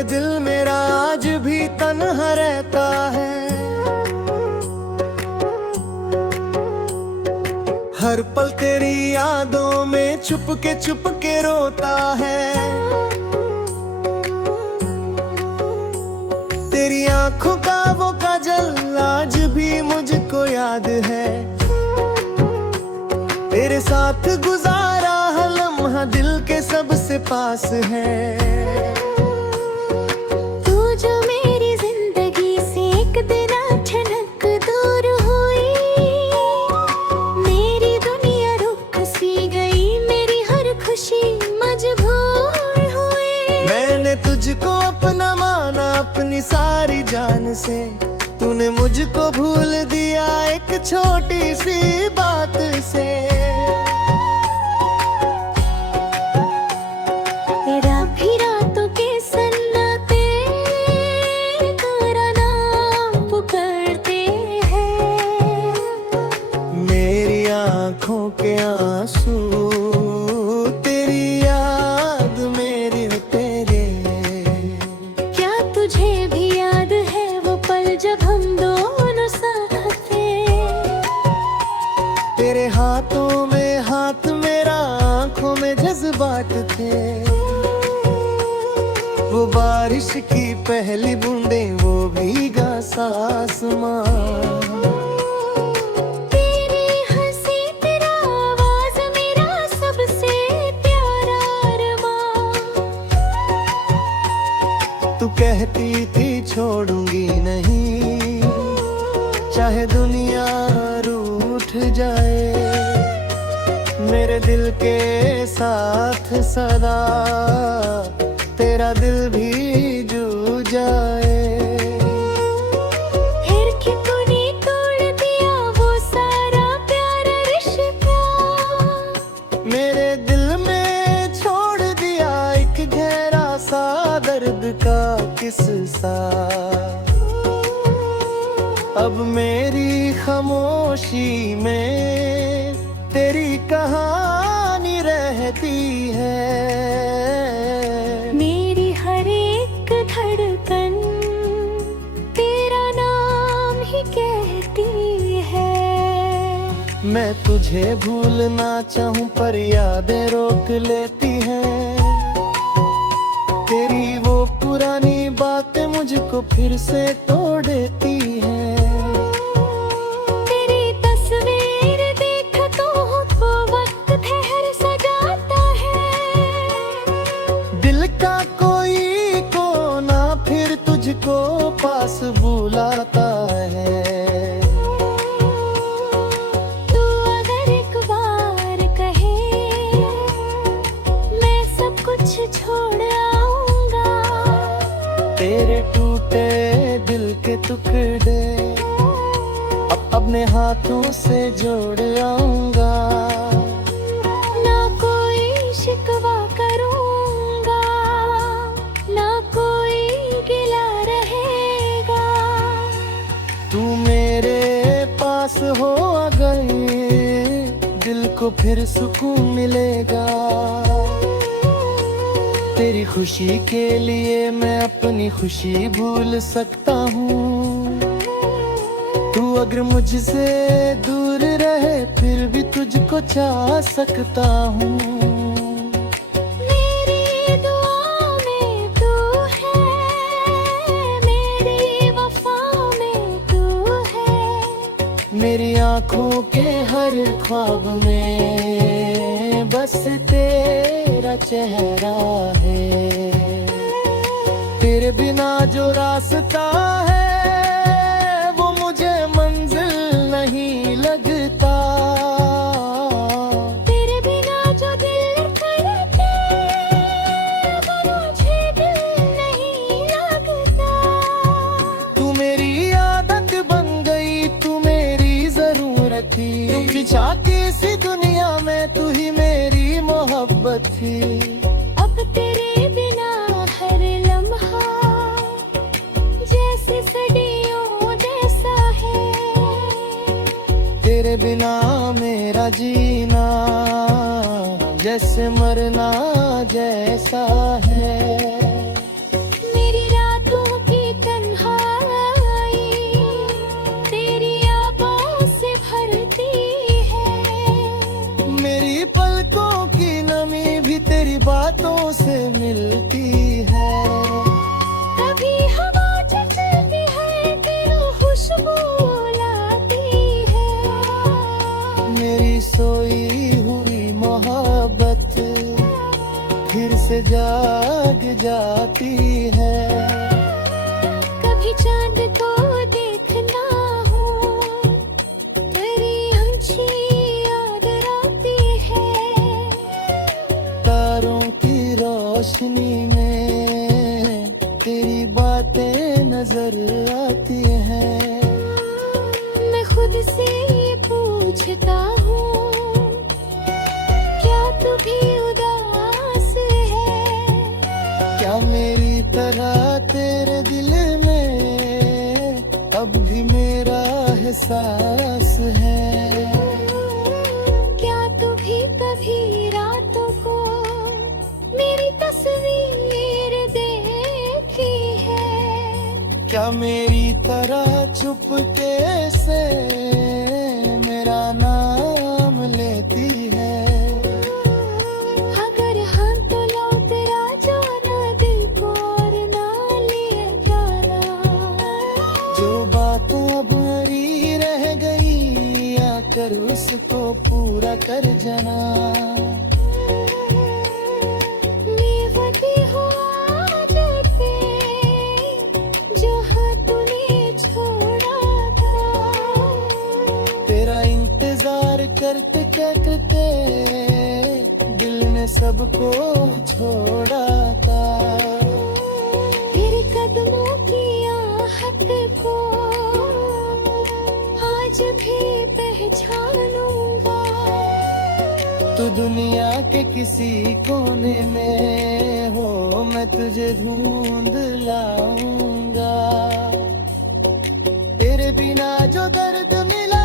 ये दिल मेरा आज भी तन्हा रहता है। हर पल तेरी यादों में छुप के रोता है। तेरी आंखों का वो काजल आज भी मुझको याद है। तेरे साथ गुजारा हर लम्हा दिल के सबसे पास है। तू जो मेरी जिंदगी से एक दिन अचानक दूर हुई, मेरी दुनिया रुक सी गई, मेरी हर खुशी मजबूर हुई। मैंने तुझको अपना माना अपनी सारी जान से, तूने मुझको भूल दिया एक छोटी सी बात से। भी रातों के सन्नाटे तेरा नाम पुकारते हैं। मेरी आंखों के आंसू तेरी याद मेरे तेरे। क्या तुझे भी याद है वो पल जब हम दोनों साथ थे? तेरे हाथों में हाथ मेरा, आंखों में जज्बात थे। वो बारिश की पहली बूंदें, वो भीगा सा आसमां। तेरी हंसी तेरा आवाज मेरा सबसे प्यारा अरमान। तू कहती थी छोड़ूंगी नहीं, चाहे दुनिया रूठ जाए। मेरे दिल के साथ सदा तेरा दिल भी जुड़ जाए। फिर क्यों तूने तोड़ दिया वो सारा प्यारा रिश्ता? मेरे दिल में छोड़ दिया एक गहरा सा दर्द का किस्सा। अब मेरी खामोशी में तेरी कहानी रहती है। मेरी हर एक धड़कन तेरा नाम ही कहती है। मैं तुझे भूलना चाहूं पर यादें रोक लेती हैं। तेरी वो पुरानी बातें मुझको फिर से तोड़ देती हैं। तेरी तस्वीर देख तो वो वक्त ठहर सा जाता है। दिल का कोई कोना फिर तुझको पास बुलाता है। तू अगर एक बार कहे मैं सब कुछ छोड़ आऊंगा, तेरे टूटे दिल के टुकड़े अपने हाथों से जोड़ आऊंगा। ना कोई शिकवा करूंगा, ना कोई गिला रहेगा। तू मेरे पास हो अगर दिल को फिर सुकून मिलेगा। तेरी खुशी के लिए मैं अपनी खुशी भूल सकता हूँ। तू अगर मुझसे दूर रहे फिर भी तुझको चाह सकता हूँ। मेरी दुआ में तू है, मेरी वफा में तू है। मेरी आंखों के हर ख्वाब में बस तेरा चेहरा है। तेरे बिना जो रास्ता है वो मुझे मंजिल नहीं लगता। तेरे बिना जो दिल करते वो मुझे दिल नहीं लगता। तू मेरी आदत बन गई, तू मेरी जरूरत थी। तुम चाहती सी दुनिया में तू ही मेरी मोहब्बत थी। अब तेरे बिना हर लम्हा जैसे सदियों जैसा है। तेरे बिना मेरा जीना जैसे मरना जैसा है। मेरी से जाग जाती है। कभी चांद को देखना हो, तेरी हमची याद आती है। तारों की रोशनी में तेरी बातें नजर आती हैं। मैं खुद से ये पूछता हूँ, क्या तू भी उदास है? क्या मेरी तरह तेरे दिल में अब भी मेरा एहसास है? क्या तू भी कभी रातों को मेरी तस्वीर देखी है? क्या मेरी तरह चुपके से मेरा नाम लेती है? अगर हाँ तो लो तेरा जाना दिल को और ना लिए जाना। जो बात अब अड़ी रह गई आकर उसको पूरा कर जाना। नियति हो जाते जहाँ तूने छोड़ा था। तेरा इंतजार करते करते दिल ने सबको छोड़ा था। तेरे कदमों की आहट को आज भी पहचानूंगा। तू दुनिया के किसी कोने में हो, मैं तुझे ढूंढ लाऊंगा। तेरे बिना जो दर्द मिला